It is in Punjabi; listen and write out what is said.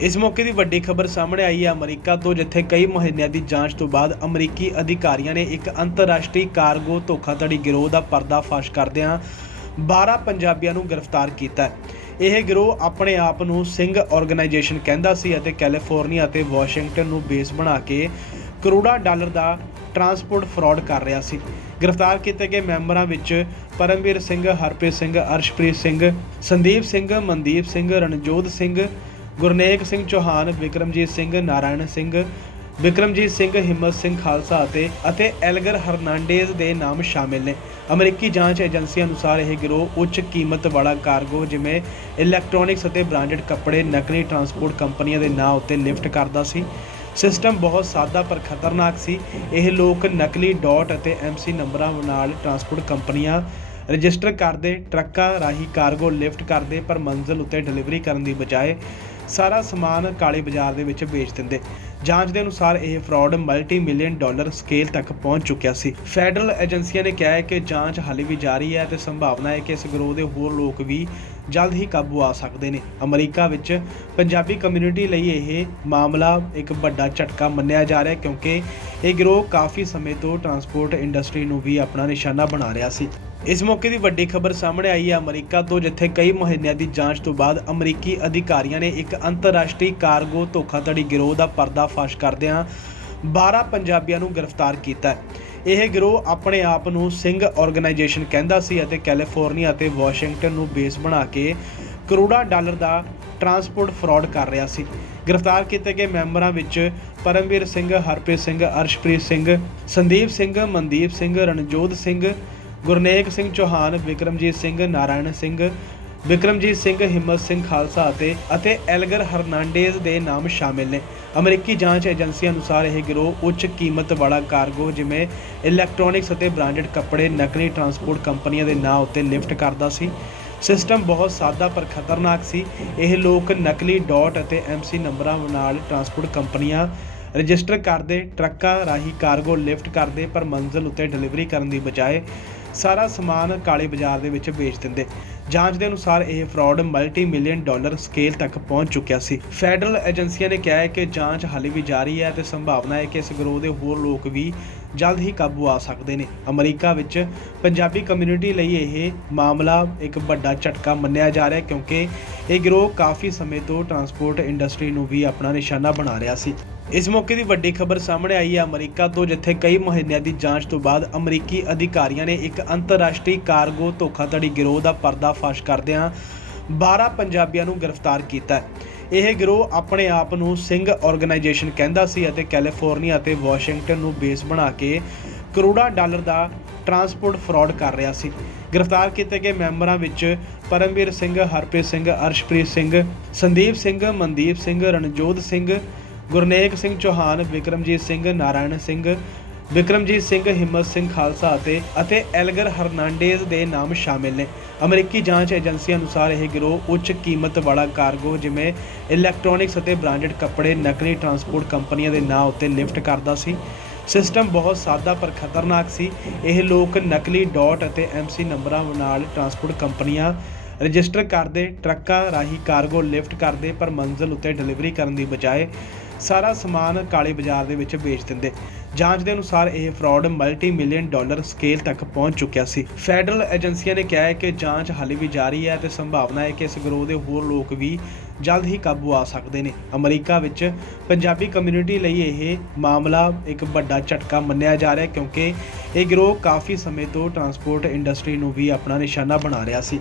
ਇਸ ਮੌਕੇ ਦੀ ਵੱਡੀ ਖਬਰ ਸਾਹਮਣੇ ਆਈ ਹੈ। ਅਮਰੀਕਾ ਤੋਂ ਜਿੱਥੇ ਕਈ ਮਹੀਨਿਆਂ ਦੀ ਜਾਂਚ ਤੋਂ ਬਾਅਦ ਅਮਰੀਕੀ ਅਧਿਕਾਰੀਆਂ ਨੇ ਇੱਕ ਅੰਤਰਰਾਸ਼ਟਰੀ ਕਾਰਗੋ ਧੋਖਾਧੜੀ ਗਿਰੋਹ ਦਾ ਪਰਦਾਫਾਸ਼ ਕਰਦਿਆਂ 12 ਪੰਜਾਬੀਆਂ ਨੂੰ ਗ੍ਰਿਫਤਾਰ ਕੀਤਾ ਹੈ। ਇਹ ਗਿਰੋਹ ਆਪਣੇ ਆਪ ਨੂੰ ਸਿੰਘ ਆਰਗੇਨਾਈਜੇਸ਼ਨ ਕਹਿੰਦਾ ਸੀ ਅਤੇ ਕੈਲੀਫੋਰਨੀਆ ਅਤੇ ਵਾਸ਼ਿੰਗਟਨ ਨੂੰ ਬੇਸ ਬਣਾ ਕੇ ਕਰੋੜਾਂ ਡਾਲਰ ਦਾ ਟਰਾਂਸਪੋਰਟ ਫਰਾਡ ਕਰ ਰਿਹਾ ਸੀ। ਗ੍ਰਿਫਤਾਰ ਕੀਤੇ ਗਏ ਮੈਂਬਰਾਂ ਵਿੱਚ ਪਰਮਵੀਰ ਸਿੰਘ, ਹਰਪ੍ਰੀਤ ਸਿੰਘ, ਅਰਸ਼ਪ੍ਰੀਤ ਸਿੰਘ, ਸੰਦੀਪ ਸਿੰਘ, ਮਨਦੀਪ ਸਿੰਘ, ਰਣਜੋਤ ਸਿੰਘ ਗੁਰਨੇਕ ਸਿੰਘ ਚੌਹਾਨ, ਵਿਕਰਮਜੀਤ ਸਿੰਘ ਨਾਰਾਇਣ ਸਿੰਘ, ਵਿਕਰਮਜੀਤ ਸਿੰਘ ਹਿੰਮਤ ਸਿੰਘ ਖਾਲਸਾ ਅਤੇ ਅਤੇ ਐਲਗਰ ਹਰਨਾਂਡੇਜ਼ ਦੇ ਨਾਮ ਸ਼ਾਮਿਲ ਨੇ। ਅਮਰੀਕੀ ਜਾਂਚ ਏਜੰਸੀ ਅਨੁਸਾਰ ਇਹ ਗਿਰੋਹ ਉੱਚ ਕੀਮਤ ਵਾਲਾ ਕਾਰਗੋ ਜਿਵੇਂ ਇਲੈਕਟ੍ਰੋਨਿਕਸ ਅਤੇ ਬ੍ਰਾਂਡਡ ਕੱਪੜੇ, ਨਕਲੀ ਟਰਾਂਸਪੋਰਟ ਕੰਪਨੀਆਂ ਦੇ ਨਾਂ ਉੱਤੇ ਲਿਫਟ ਕਰਦਾ ਸੀ। ਸਿਸਟਮ ਬਹੁਤ ਸਾਦਾ ਪਰ ਖਤਰਨਾਕ ਸੀ। ਇਹ ਲੋਕ ਨਕਲੀ ਡਾਟ ਅਤੇ ਐਮਸੀ ਨੰਬਰਾਂ ਨਾਲ ਟਰਾਂਸਪੋਰਟ ਕੰਪਨੀਆਂ ਰਜਿਸਟਰ ਕਰਦੇ, ਟਰੱਕਾਂ ਰਾਹੀਂ ਕਾਰਗੋ ਲਿਫਟ ਕਰਦੇ, ਪਰ ਮੰਜ਼ਿਲ ਉੱਤੇ ਡਿਲੀਵਰੀ ਕਰਨ ਦੀ ਬਜਾਏ ਸਾਰਾ ਸਮਾਨ ਕਾਲੇ ਬਾਜ਼ਾਰ ਦੇ ਵਿੱਚ ਵੇਚ ਦਿੰਦੇ। ਜਾਂਚ ਦੇ ਅਨੁਸਾਰ ਇਹ fraud multi million dollar scale ਤੱਕ ਪਹੁੰਚ ਚੁੱਕਿਆ ਸੀ। ਫੈਡਰਲ ਏਜੰਸੀਆਂ ਨੇ ਕਿਹਾ ਹੈ ਕਿ ਜਾਂਚ ਹਾਲੇ ਵੀ ਜਾਰੀ ਹੈ ਤੇ ਸੰਭਾਵਨਾ ਹੈ ਕਿ ਇਸ ਗਰੋਹ ਦੇ ਹੋਰ ਲੋਕ ਵੀ ਜਲਦ ਹੀ ਕਾਬੂ ਆ ਸਕਦੇ ਨੇ। ਅਮਰੀਕਾ ਵਿੱਚ ਪੰਜਾਬੀ ਕਮਿਊਨਿਟੀ ਲਈ ਇਹ ਮਾਮਲਾ ਇੱਕ ਵੱਡਾ ਝਟਕਾ ਮੰਨਿਆ ਜਾ ਰਿਹਾ ਹੈ ਕਿਉਂਕਿ ਇਹ ਗਰੋਹ ਕਾਫੀ ਸਮੇਂ ਤੋਂ ਟਰਾਂਸਪੋਰਟ ਇੰਡਸਟਰੀ ਨੂੰ ਵੀ ਆਪਣਾ ਨਿਸ਼ਾਨਾ ਬਣਾ ਰਿਹਾ ਸੀ। ਇਸ ਮੌਕੇ ਦੀ ਵੱਡੀ ਖਬਰ ਸਾਹਮਣੇ ਆਈ ਹੈ। ਅਮਰੀਕਾ ਤੋਂ ਜਿੱਥੇ ਕਈ ਮਹੀਨਿਆਂ ਦੀ ਜਾਂਚ ਤੋਂ ਬਾਅਦ ਅਮਰੀਕੀ ਅਧਿਕਾਰੀਆਂ ਨੇ ਇੱਕ ਅੰਤਰਰਾਸ਼ਟਰੀ ਕਾਰਗੋ ਧੋਖਾਧੜੀ ਗਿਰੋਹ ਦਾ ਪਰਦਾਫਾਸ਼ ਕਰਦਿਆਂ 12 ਪੰਜਾਬੀਆਂ ਨੂੰ ਗ੍ਰਿਫਤਾਰ ਕੀਤਾ ਹੈ। ਇਹ ਗਿਰੋਹ ਆਪਣੇ ਆਪ ਨੂੰ ਸਿੰਘ ਆਰਗੇਨਾਈਜੇਸ਼ਨ ਕਹਿੰਦਾ ਸੀ ਅਤੇ ਕੈਲੀਫੋਰਨੀਆ ਅਤੇ ਵਾਸ਼ਿੰਗਟਨ ਨੂੰ ਬੇਸ ਬਣਾ ਕੇ ਕਰੋੜਾਂ ਡਾਲਰ ਦਾ ਟਰਾਂਸਪੋਰਟ ਫਰਾਡ ਕਰ ਰਿਹਾ ਸੀ। ਗ੍ਰਿਫਤਾਰ ਕੀਤੇ ਗਏ ਮੈਂਬਰਾਂ ਵਿੱਚ ਪਰਮਵੀਰ ਸਿੰਘ, ਹਰਪ੍ਰੀਤ ਸਿੰਘ, ਅਰਸ਼ਪ੍ਰੀਤ ਸਿੰਘ, ਸੰਦੀਪ ਸਿੰਘ, ਮਨਦੀਪ ਸਿੰਘ, ਰਣਜੋਤ ਸਿੰਘ ਗੁਰਨੇਕ ਸਿੰਘ ਚੌਹਾਨ, ਵਿਕਰਮਜੀਤ ਸਿੰਘ ਨਾਰਾਇਣ ਸਿੰਘ, ਵਿਕਰਮਜੀਤ ਸਿੰਘ ਹਿੰਮਤ ਸਿੰਘ ਖਾਲਸਾ ਅਤੇ ਅਤੇ ਐਲਗਰ ਹਰਨਾਂਡੇਜ਼ ਦੇ ਨਾਮ ਸ਼ਾਮਿਲ ਨੇ। ਅਮਰੀਕੀ ਜਾਂਚ ਏਜੰਸੀਆਂ ਅਨੁਸਾਰ ਇਹ ਗਿਰੋਹ ਉੱਚ ਕੀਮਤ ਵਾਲਾ ਕਾਰਗੋ ਜਿਵੇਂ ਇਲੈਕਟ੍ਰੋਨਿਕਸ ਅਤੇ ਬ੍ਰਾਂਡਡ ਕੱਪੜੇ ਨਕਲੀ ਟਰਾਂਸਪੋਰਟ ਕੰਪਨੀਆਂ ਦੇ ਨਾਂ ਉੱਤੇ ਲਿਫਟ ਕਰਦਾ ਸੀ। ਸਿਸਟਮ ਬਹੁਤ ਸਾਦਾ ਪਰ ਖਤਰਨਾਕ ਸੀ। ਇਹ ਲੋਕ ਨਕਲੀ ਡਾਟ ਅਤੇ ਐਮਸੀ ਨੰਬਰਾਂ ਨਾਲ ਟਰਾਂਸਪੋਰਟ ਕੰਪਨੀਆਂ ਰਜਿਸਟਰ ਕਰਦੇ, ਟਰੱਕਾਂ ਰਾਹੀਂ ਕਾਰਗੋ ਲਿਫਟ ਕਰਦੇ ਪਰ ਮੰਜ਼ਿਲ ਉੱਤੇ ਡਿਲੀਵਰੀ ਕਰਨ ਦੀ ਬਜਾਏ ਸਾਰਾ ਸਮਾਨ ਕਾਲੇ ਬਾਜ਼ਾਰ ਦੇ ਵਿੱਚ ਵੇਚ ਦਿੰਦੇ। ਜਾਂਚ ਦੇ ਅਨੁਸਾਰ ਇਹ fraud multi million dollar scale ਤੱਕ ਪਹੁੰਚ ਚੁੱਕਿਆ ਸੀ। ਫੈਡਰਲ ਏਜੰਸੀਆਂ ਨੇ ਕਿਹਾ ਹੈ ਕਿ ਜਾਂਚ ਹਾਲੇ ਵੀ ਜਾਰੀ ਹੈ ਤੇ ਸੰਭਾਵਨਾ ਹੈ ਕਿ ਇਸ ਗਰੋਹ ਦੇ ਹੋਰ ਲੋਕ ਵੀ ਜਲਦ ਹੀ ਕਾਬੂ ਆ ਸਕਦੇ ਨੇ। ਅਮਰੀਕਾ ਵਿੱਚ ਪੰਜਾਬੀ ਕਮਿਊਨਿਟੀ ਲਈ ਇਹ ਮਾਮਲਾ ਇੱਕ ਵੱਡਾ ਝਟਕਾ ਮੰਨਿਆ ਜਾ ਰਿਹਾ ਕਿਉਂਕਿ ਇਹ ਗਿਰੋਹ ਕਾਫੀ ਸਮੇਂ ਤੋਂ ਟਰਾਂਸਪੋਰਟ ਇੰਡਸਟਰੀ ਨੂੰ ਵੀ ਆਪਣਾ ਨਿਸ਼ਾਨਾ ਬਣਾ ਰਿਹਾ ਸੀ। ਇਸ ਮੌਕੇ ਦੀ ਵੱਡੀ ਖਬਰ ਸਾਹਮਣੇ ਆਈ ਹੈ। ਅਮਰੀਕਾ ਤੋਂ ਜਿੱਥੇ ਕਈ ਮਹੀਨਿਆਂ ਦੀ ਜਾਂਚ ਤੋਂ ਬਾਅਦ ਅਮਰੀਕੀ ਅਧਿਕਾਰੀਆਂ ਨੇ ਇੱਕ ਅੰਤਰਰਾਸ਼ਟਰੀ ਕਾਰਗੋ ਧੋਖਾਧੜੀ ਗਿਰੋਹ ਦਾ ਪਰਦਾਫਾਸ਼ ਕਰਦਿਆਂ 12 ਪੰਜਾਬੀਆਂ ਨੂੰ ਗ੍ਰਿਫਤਾਰ ਕੀਤਾ ਹੈ। ਇਹ ਗਿਰੋਹ ਆਪਣੇ ਆਪ ਨੂੰ ਸਿੰਘ ਆਰਗੇਨਾਈਜੇਸ਼ਨ ਕਹਿੰਦਾ ਸੀ ਅਤੇ ਕੈਲੀਫੋਰਨੀਆ ਅਤੇ ਵਾਸ਼ਿੰਗਟਨ ਨੂੰ ਬੇਸ ਬਣਾ ਕੇ ਕਰੋੜਾਂ ਡਾਲਰ ਦਾ ਟਰਾਂਸਪੋਰਟ ਫਰਾਡ ਕਰ ਰਿਹਾ ਸੀ। ਗ੍ਰਿਫਤਾਰ ਕੀਤੇ ਗਏ ਮੈਂਬਰਾਂ ਵਿੱਚ ਪਰਮਵੀਰ ਸਿੰਘ, ਹਰਪ੍ਰੀਤ ਸਿੰਘ, ਅਰਸ਼ਪ੍ਰੀਤ ਸਿੰਘ, ਸੰਦੀਪ ਸਿੰਘ, ਮਨਦੀਪ ਸਿੰਘ, ਰਣਜੋਤ ਸਿੰਘ, ਗੁਰਨੇਕ ਸਿੰਘ ਚੌਹਾਨ, ਵਿਕਰਮਜੀਤ ਸਿੰਘ, ਨਾਰਾਇਣ ਸਿੰਘ ਵਿਕਰਮਜੀਤ ਸਿੰਘ, ਹਿੰਮਤ ਸਿੰਘ ਖਾਲਸਾ ਅਤੇ ਅਤੇ ਐਲਗਰ ਹਰਨਾਂਡੇਜ਼ ਦੇ ਨਾਮ ਸ਼ਾਮਿਲ ਨੇ। ਅਮਰੀਕੀ ਜਾਂਚ ਏਜੰਸੀ ਅਨੁਸਾਰ ਇਹ ਗਿਰੋਹ ਉੱਚ ਕੀਮਤ ਵਾਲਾ ਕਾਰਗੋ, ਜਿਵੇਂ ਇਲੈਕਟ੍ਰੋਨਿਕਸ ਅਤੇ ਬ੍ਰਾਂਡਡ ਕੱਪੜੇ, ਨਕਲੀ ਟਰਾਂਸਪੋਰਟ ਕੰਪਨੀਆਂ ਦੇ ਨਾਂ ਉੱਤੇ ਲਿਫਟ ਕਰਦਾ ਸੀ। ਸਿਸਟਮ ਬਹੁਤ ਸਾਦਾ ਪਰ ਖਤਰਨਾਕ ਸੀ। ਇਹ ਲੋਕ ਨਕਲੀ ਡਾਟ ਅਤੇ ਐਮਸੀ ਨੰਬਰਾਂ ਨਾਲ ਟਰਾਂਸਪੋਰਟ ਕੰਪਨੀਆਂ ਰਜਿਸਟਰ ਕਰਦੇ, ਟਰੱਕਾਂ ਰਾਹੀਂ ਕਾਰਗੋ ਲਿਫਟ ਕਰਦੇ, ਪਰ ਮੰਜ਼ਿਲ ਉੱਤੇ ਡਿਲੀਵਰੀ ਕਰਨ ਦੀ ਬਜਾਏ ਸਾਰਾ ਸਮਾਨ ਕਾਲੇ ਬਾਜ਼ਾਰ ਦੇ ਵਿੱਚ ਵੇਚ ਦਿੰਦੇ। ਜਾਂਚ ਦੇ ਅਨੁਸਾਰ ਇਹ fraud multi million dollar scale ਤੱਕ ਪਹੁੰਚ ਚੁੱਕਿਆ ਸੀ। ਫੈਡਰਲ ਏਜੰਸੀਆਂ ਨੇ ਕਿਹਾ ਹੈ ਕਿ ਜਾਂਚ ਹਾਲੇ ਵੀ ਜਾਰੀ ਹੈ ਤੇ ਸੰਭਾਵਨਾ ਹੈ ਕਿ ਇਸ ਗਰੋਹ ਦੇ ਹੋਰ ਲੋਕ ਵੀ ਜਲਦ ਹੀ ਕਾਬੂ ਆ ਸਕਦੇ ਨੇ। ਅਮਰੀਕਾ ਵਿੱਚ ਪੰਜਾਬੀ ਕਮਿਊਨਿਟੀ ਲਈ ਇਹ ਮਾਮਲਾ ਇੱਕ ਵੱਡਾ ਝਟਕਾ ਮੰਨਿਆ ਜਾ ਰਿਹਾ ਹੈ ਕਿਉਂਕਿ ਇਹ ਗਰੋਹ ਕਾਫੀ ਸਮੇਂ ਤੋਂ ਟਰਾਂਸਪੋਰਟ ਇੰਡਸਟਰੀ ਨੂੰ ਵੀ ਆਪਣਾ ਨਿਸ਼ਾਨਾ ਬਣਾ ਰਿਹਾ ਸੀ।